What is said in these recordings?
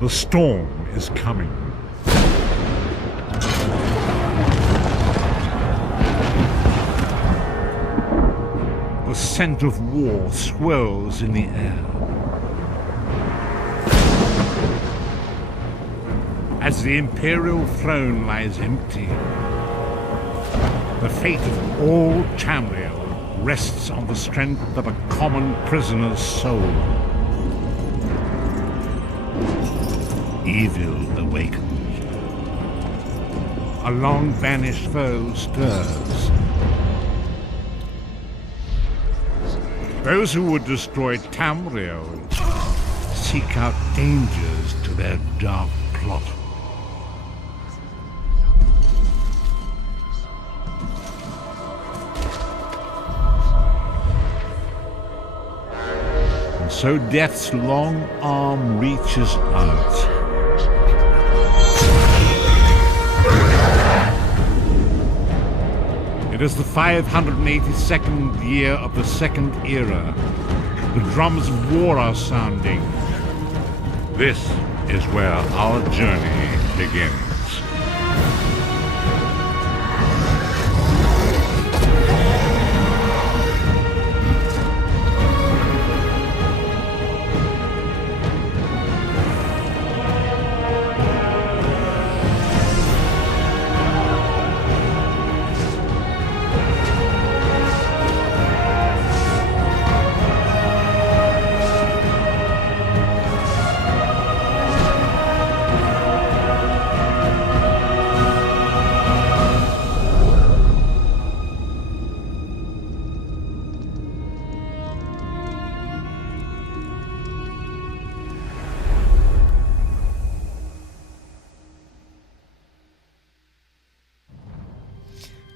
The storm is coming. The scent of war swirls in the air. As the imperial throne lies empty, the fate of all Tamriel rests on the strength of a common prisoner's soul. Evil awakens. A long-banished foe stirs. Those who would destroy Tamriel seek out dangers to their dark plot. And so death's long arm reaches out. It is the 582nd year of the Second Era. The drums of war are sounding. This is where our journey begins.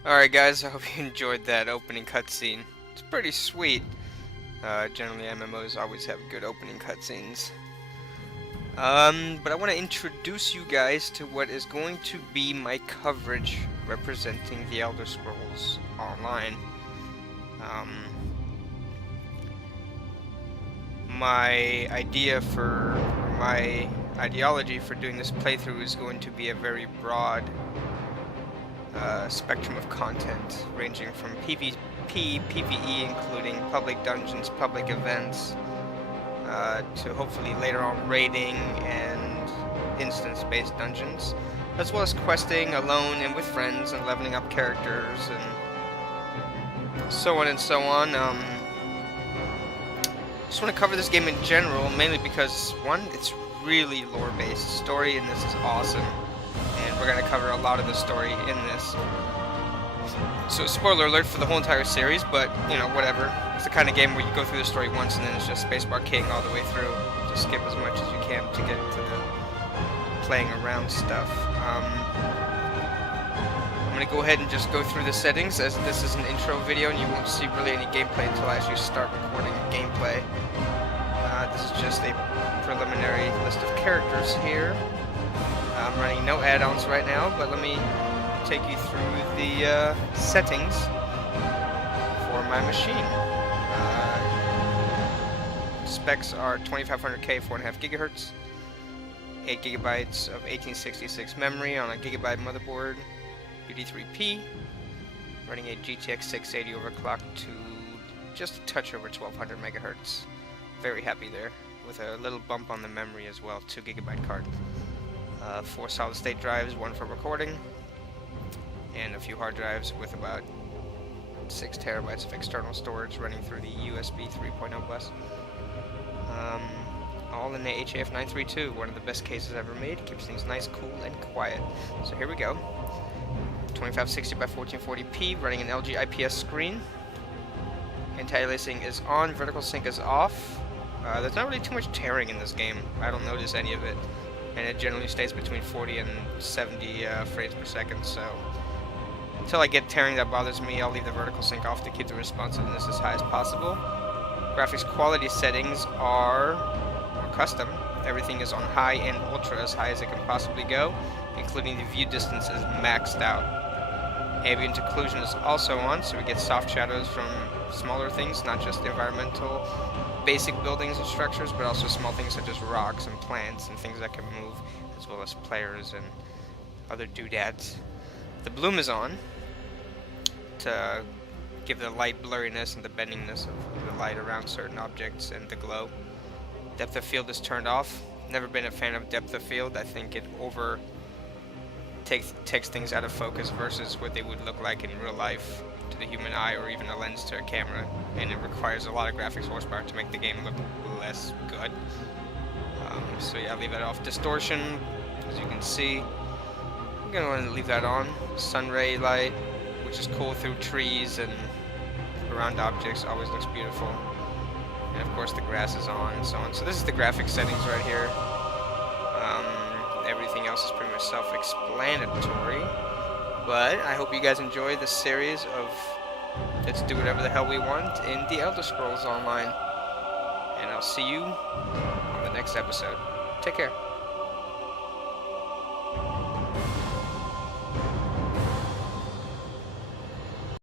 Alright guys, I hope you enjoyed that opening cutscene. It's pretty sweet. Generally MMOs always have good opening cutscenes. But I want to introduce you guys to what is going to be my coverage representing the Elder Scrolls Online. My ideology for doing this playthrough is going to be a very broad spectrum of content, ranging from PvP, PvE, including public dungeons, public events, to hopefully later on raiding and instance-based dungeons, as well as questing alone and with friends and leveling up characters and so on and so on. Just want to cover this game in general, mainly because, one, it's really lore-based. Story in this is awesome. And we're going to cover a lot of the story in this. So spoiler alert for the whole entire series, but, you know, whatever. It's the kind of game where you go through the story once and then it's just spacebar king all the way through. Just skip as much as you can to get to the playing around stuff. I'm going to go ahead and just go through the settings, as this is an intro video and you won't see really any gameplay until I actually start recording gameplay. This is just a preliminary list of characters here. I'm running no add-ons right now, but let me take you through the settings for my machine. Specs are 2500K, 4.5 gigahertz, 8 gigabytes of 1866 memory on a gigabyte motherboard, UD3P, running a GTX 680 overclocked to just a touch over 1200 megahertz. Very happy there, with a little bump on the memory as well, 2 gigabyte card. 4 solid-state drives, 1 for recording, and a few hard drives with about 6 terabytes of external storage running through the USB 3.0 bus. All in the HAF 932, one of the best cases ever made. Keeps things nice, cool, and quiet. So here we go. 2560 by 1440p, running an LG IPS screen. Anti-aliasing is on, vertical sync is off. There's not really too much tearing in this game. I don't notice any of it. And it generally stays between 40 and 70 frames per second, so until I get tearing that bothers me, I'll leave the vertical sync off to keep the responsiveness as high as possible. Graphics quality settings are custom. Everything is on high and ultra, as high as it can possibly go, including the view distance is maxed out. Ambient occlusion is also on, so we get soft shadows from smaller things, not just environmental basic buildings and structures, but also small things such as rocks and plants and things that can move, as well as players and other doodads. The bloom is on to give the light blurriness and the bendiness of the light around certain objects and the glow. Depth of field is turned off. Never been a fan of depth of field. I think it takes things out of focus versus what they would look like in real life to the human eye, or even a lens to a camera, and it requires a lot of graphics horsepower to make the game look less good. So yeah, leave that off. Distortion, as you can see, I'm gonna want to leave that on. Sun ray light, which is cool through trees and around objects, always looks beautiful. And of course the grass is on and so on. So this is the graphic settings right here. Everything else is pretty much self-explanatory. But I hope you guys enjoy this series of let's do whatever the hell we want in the Elder Scrolls Online. And I'll see you on the next episode. Take care.